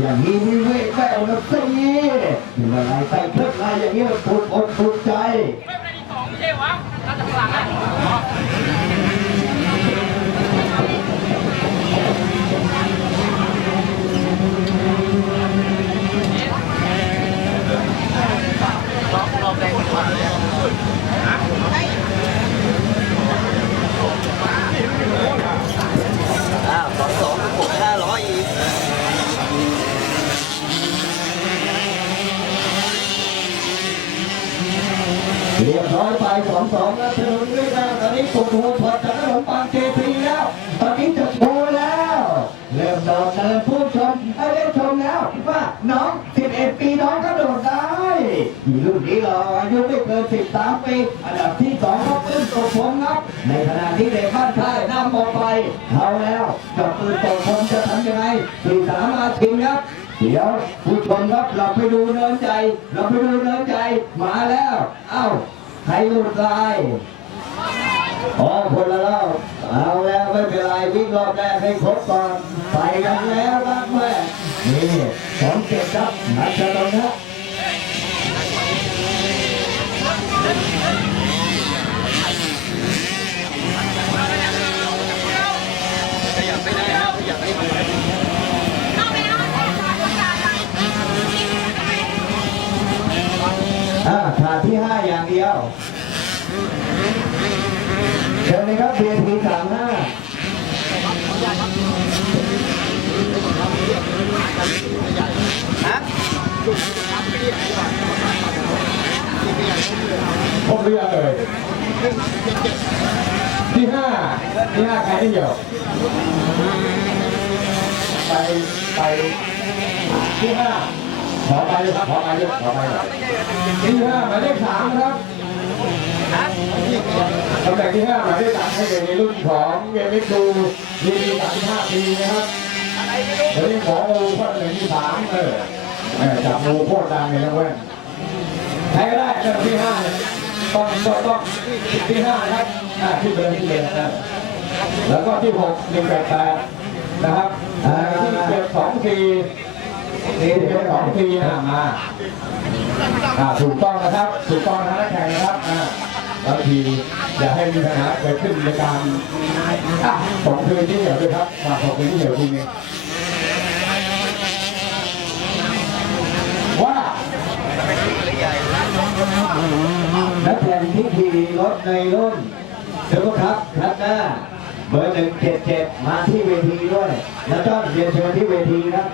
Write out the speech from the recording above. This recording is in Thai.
อย่างนี้วิเวกแววนะสิเมื่อไรใส่เพชรลายอย่างนี้ยปวดอกปวดใจไม่เป็นไรที่สองไม่ใช่วะน่าจะหลังอะ อ้าวสองสองบวกห้าร้อยอีก เรียบร้อยไปสองสองแล้วถนนด้วยกันตอนนี้ปวดหัวถอดจากขนมปังเจพีแล้ว ตอนนี้จะโชว์แล้ว เริ่มโดดเดินผู้ชมให้ได้ชมแล้วว่าน้อง 11 ปีน้องก็โดดได้มีรุ่นนี้เหรออายุไม่เกิน 13 ปี อันดับที่สองก็ขึ้นตกผมครับ ในขณะที่เด็กบ้านค่ายนำออกไปเอาแล้วจับปืนตกผมจะทำยังไงสี่สามมาชิงครับ เดี๋ยวผู้ชมครับเราไปดูเนินใจ เราไปดูเนินใจมาแล้วเอ้าใครหลุดลายอ๋อคนละรอบเอาแล้วไม่เป็นไรวิ่งรอบแรกให้ครบก่อนไปกันแล้วรักแม่นี่สองเจ็ดครับนัชนนท์น อ่าถาดที่ห้าอย่างเดียวเชิญเลยครับเบียร์ทีสามห้าฮะครบเรือเลยที่ห้าที่ห้าใครที่เหี่ยวไปไปที่ห้าขอไปเลยครับขอไปเลยขอไปเลยที่ห้าหมายเลขสามนะครับตำแหน่งที่ห้าหมายเลขสามให้เป็นในรุ่นของเกมเอ็กซ์ดูยีดีสามสิบห้าปีนะครับเดี๋ยวนี้ขอโอ้ข้อหนึ่งที่สามเออจับงูโคตรดังเลยนะเว้ยใครก็ได้เริ่มที่ห้าต้องต้องต้องที่ห้านะครับอ่าที่เบอร์ที่เบอร์นะแล้วก็ที่หกหนึ่งแปดแปดนะครับอ่าที่เจ็ดสองสี่ที่เจ็ดสองสี่อ่ามา อ่าถูกต้องนะครับ ถูกต้องนะนักแข่งนะครับอ่าบางทีอย่าให้มีปัญหาเกิดขึ้นในการอะสองคืนที่เหลือด้วยครับมาสองคืนที่เหลือทีนึงว่านักแข่งที่ขี่รถในรุ่นเดี๋ยวครับคัดหน้าเบอร์หนึ่งเจ็ดเจ็ดมาที่เวทีด้วย แล้วต้องเรียนเชิญที่เวทีครับ